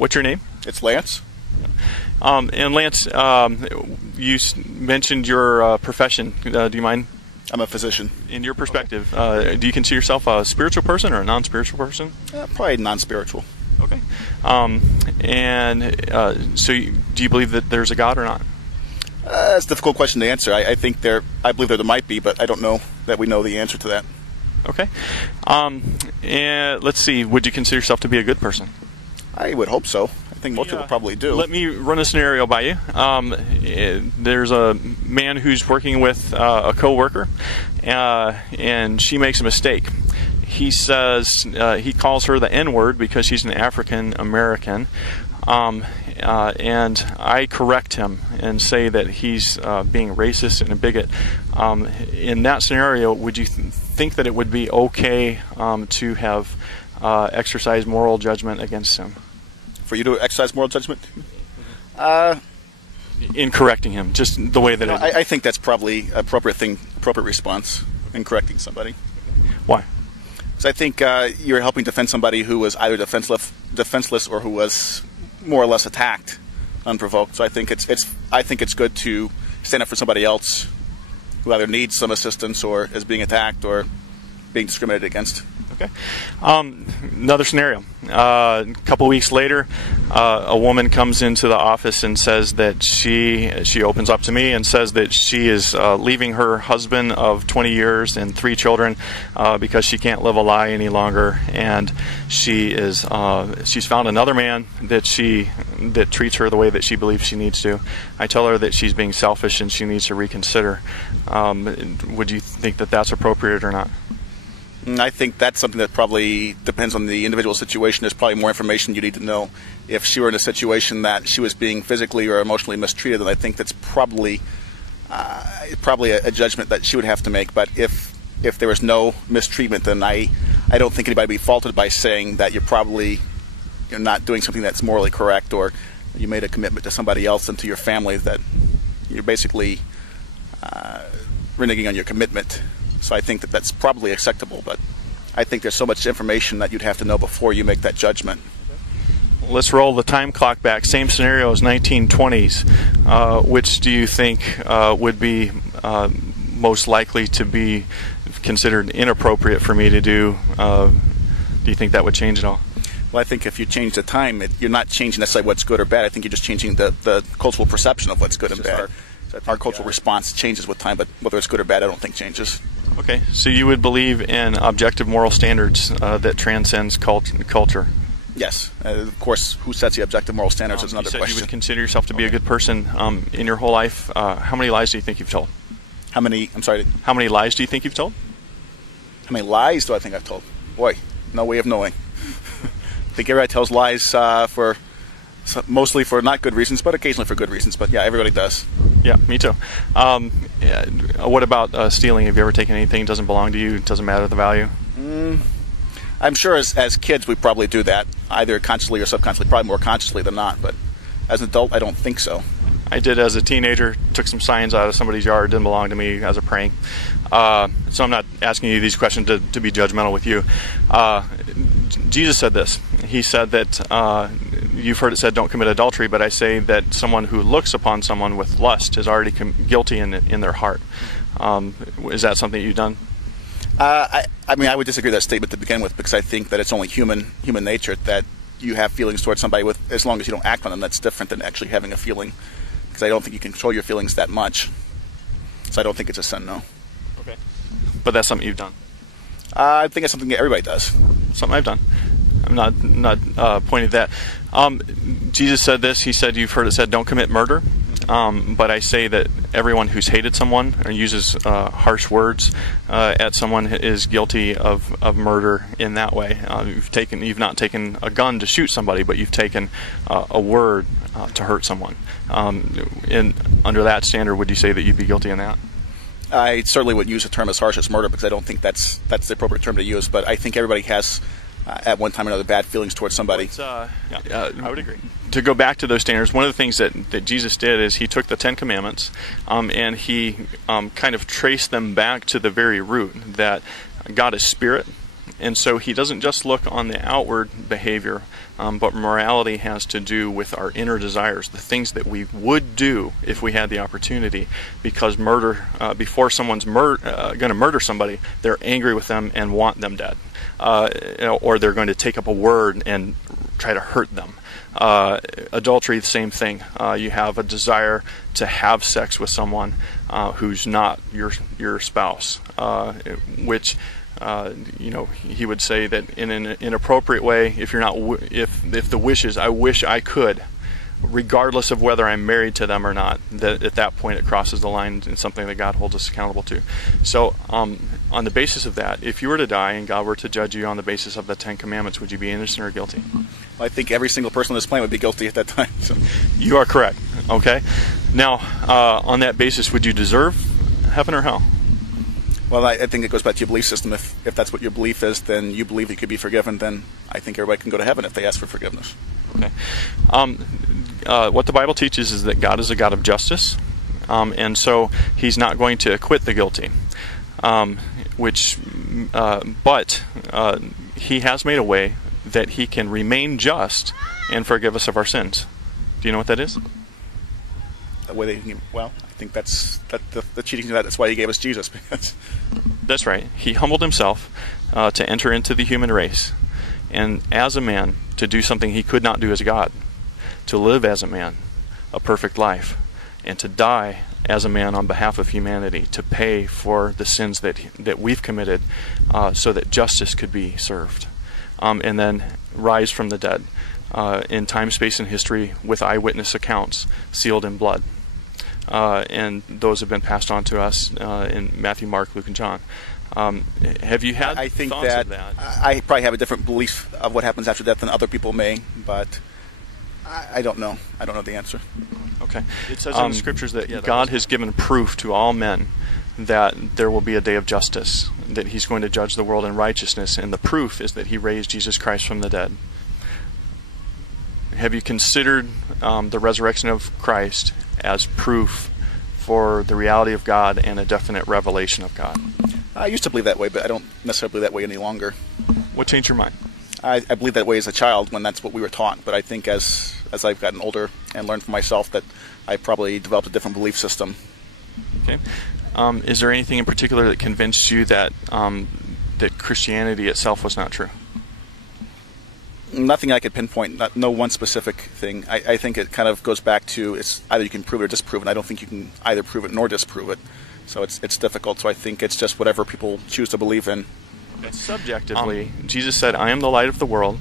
What's your name? It's Lance. And Lance, you mentioned your profession. Do you mind? I'm a physician. In your perspective, do you consider yourself a spiritual person or a non-spiritual person? Probably non-spiritual. Okay. So do you believe that there's a God or not? It's a difficult question to answer. I believe there might be, but I don't know that we know the answer to that. Okay. And let's see. Would you consider yourself to be a good person? I would hope so. I think most people probably do. Let me run a scenario by you. There's a man who's working with a coworker, and she makes a mistake. He says he calls her the N-word because she's an African American, and I correct him and say that he's being racist and a bigot. In that scenario, would you think that it would be okay to have exercised moral judgment against him? For you to exercise moral judgment? In correcting him, just the way that I think that's probably an appropriate response in correcting somebody. Why? Because I think you're helping defend somebody who was either defenseless or who was more or less attacked unprovoked. So I think it's good to stand up for somebody else who either needs some assistance or is being attacked or being discriminated against. Okay. Another scenario. A couple weeks later, a woman comes into the office and says that she opens up to me and says that she is leaving her husband of 20 years and 3 children because she can't live a lie any longer, and she's found another man that treats her the way that she believes she needs to. I tell her that she's being selfish and she needs to reconsider. Would you think that that's appropriate or not? I think that's something that probably depends on the individual situation. There's probably more information you need to know. If she were in a situation that she was being physically or emotionally mistreated, then I think that's probably a judgment that she would have to make. But if there was no mistreatment, then I don't think anybody would be faulted by saying that you're not doing something that's morally correct, or you made a commitment to somebody else and to your family that you're basically reneging on your commitment. So I think that that's probably acceptable, but I think there's so much information that you'd have to know before you make that judgment. Let's roll the time clock back. Same scenario as 1920s. Which do you think would be most likely to be considered inappropriate for me to do? Do you think that would change at all? Well, I think if you change the time, you're not changing necessarily what's good or bad. I think you're just changing the cultural perception of what's good and bad. Our cultural response changes with time, but whether it's good or bad, I don't think changes. Okay, so you would believe in objective moral standards that transcends culture? Yes. Of course, who sets the objective moral standards is another question. You would consider yourself to be a good person in your whole life. How many lies do you think you've told? How many? I'm sorry. How many lies do you think you've told? How many lies do I think I've told? Boy, no way of knowing. I think everybody tells lies mostly for not good reasons, but occasionally for good reasons. But yeah, everybody does. Yeah, me too. What about stealing? Have you ever taken anything that doesn't belong to you? It doesn't matter the value? I'm sure as kids we probably do that, either consciously or subconsciously, probably more consciously than not. But as an adult, I don't think so. I did as a teenager, took some signs out of somebody's yard, didn't belong to me, as a prank. So I'm not asking you these questions to be judgmental with you. Jesus said this. He said that, you've heard it said, don't commit adultery, but I say that someone who looks upon someone with lust is already guilty in their heart. Is that something you've done? I mean, I would disagree with that statement to begin with, because I think that it's only human nature that you have feelings towards somebody as long as you don't act on them. That's different than actually having a feeling, because I don't think you can control your feelings that much. So I don't think it's a sin, no. Okay. But that's something you've done? I think it's something that everybody does. Something I've done. I'm not pointing at that. Jesus said this. He said, you've heard it said, don't commit murder. But I say that everyone who's hated someone or uses harsh words at someone is guilty of murder in that way. You've not taken a gun to shoot somebody, but you've taken a word to hurt someone. Under that standard, would you say that you'd be guilty in that? I certainly would use a term as harsh as murder, because I don't think that's the appropriate term to use. But I think everybody has, at one time or another, bad feelings towards somebody. I would agree. To go back to those standards, one of the things that Jesus did is he took the 10 Commandments and he kind of traced them back to the very root, that God is spirit, And so he doesn't just look on the outward behavior, but morality has to do with our inner desires, the things that we would do if we had the opportunity. Because murder, before someone's going to murder somebody, they're angry with them and want them dead. Or they're going to take up a word and try to hurt them. Adultery, the same thing. You have a desire to have sex with someone who's not your spouse, which he would say that in an inappropriate way, if you're not, if the wish is, I wish I could, regardless of whether I'm married to them or not, that at that point it crosses the line in something that God holds us accountable to. So on the basis of that, if you were to die and God were to judge you on the basis of the Ten Commandments, would you be innocent or guilty? Well, I think every single person on this planet would be guilty at that time. So. You are correct. Okay. Now, on that basis, would you deserve heaven or hell? Well, I think it goes back to your belief system. If that's what your belief is, then you believe you could be forgiven, then I think everybody can go to heaven if they ask for forgiveness. Okay. What the Bible teaches is that God is a God of justice, and so He's not going to acquit the guilty. But He has made a way that He can remain just and forgive us of our sins. Do you know what that is? The way they can, well, I think the cheating to that. That's why He gave us Jesus. That's right. He humbled Himself to enter into the human race, and as a man, to do something He could not do as God, to live as a man, a perfect life, and to die as a man on behalf of humanity, to pay for the sins that we've committed, so that justice could be served, and then rise from the dead in time, space, and history with eyewitness accounts sealed in blood. And those have been passed on to us in Matthew, Mark, Luke, and John. Have you had thoughts of that? I probably have a different belief of what happens after death than other people may, but I don't know. I don't know the answer. Okay. It says in the Scriptures that God has given proof to all men that there will be a day of justice, that He's going to judge the world in righteousness, and the proof is that He raised Jesus Christ from the dead. Have you considered the resurrection of Christ as proof for the reality of God and a definite revelation of God? I used to believe that way, but I don't necessarily believe that way any longer. What changed your mind? I believed that way as a child when that's what we were taught, but I think as I've gotten older and learned for myself that I probably developed a different belief system. Okay. Is there anything in particular that convinced you that that Christianity itself was not true? Nothing I could pinpoint, no one specific thing. I think it kind of goes back to it's either you can prove it or disprove it. I don't think you can either prove it nor disprove it. So it's difficult. So I think it's just whatever people choose to believe in. Subjectively, Jesus said, I am the light of the world.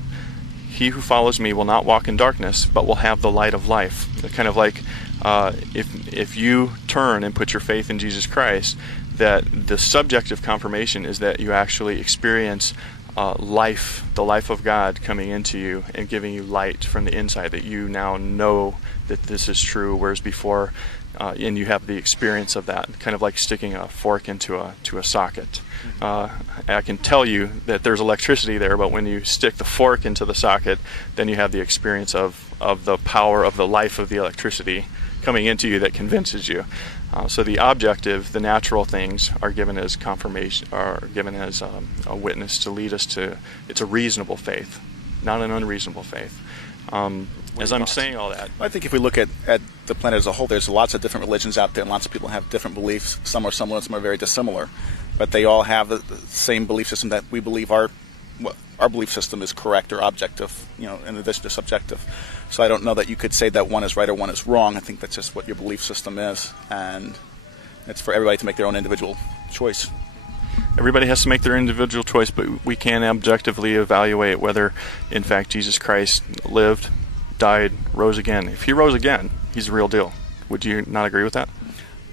He who follows me will not walk in darkness, but will have the light of life. It's kind of like if you turn and put your faith in Jesus Christ, that the subjective confirmation is that you actually experience life, the life of God coming into you and giving you light from the inside, that you now know that this is true, whereas before, and you have the experience of that, kind of like sticking a fork into a socket. I can tell you that there's electricity there, but when you stick the fork into the socket, then you have the experience of the power of the life of the electricity coming into you that convinces you. So the objective, the natural things are given as confirmation, are given as a witness to lead us to, it's a reasonable faith, not an unreasonable faith. As I'm saying all that, I think if we look at the planet as a whole, there's lots of different religions out there, and lots of people have different beliefs. Some are similar, some are very dissimilar, but they all have the same belief system that we believe our belief system is correct or objective, in addition to subjective. So I don't know that you could say that one is right or one is wrong. I think that's just what your belief system is, and it's for everybody to make their own individual choice. Everybody has to make their individual choice, but we can objectively evaluate whether, in fact, Jesus Christ lived, died, rose again. If He rose again, He's the real deal. Would you not agree with that?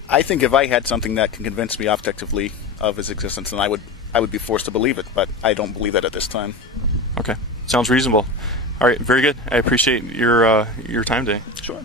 I think if I had something that can convince me objectively of His existence, then I would be forced to believe it, but I don't believe that at this time. Okay. Sounds reasonable. All right, very good. I appreciate your time today. Sure.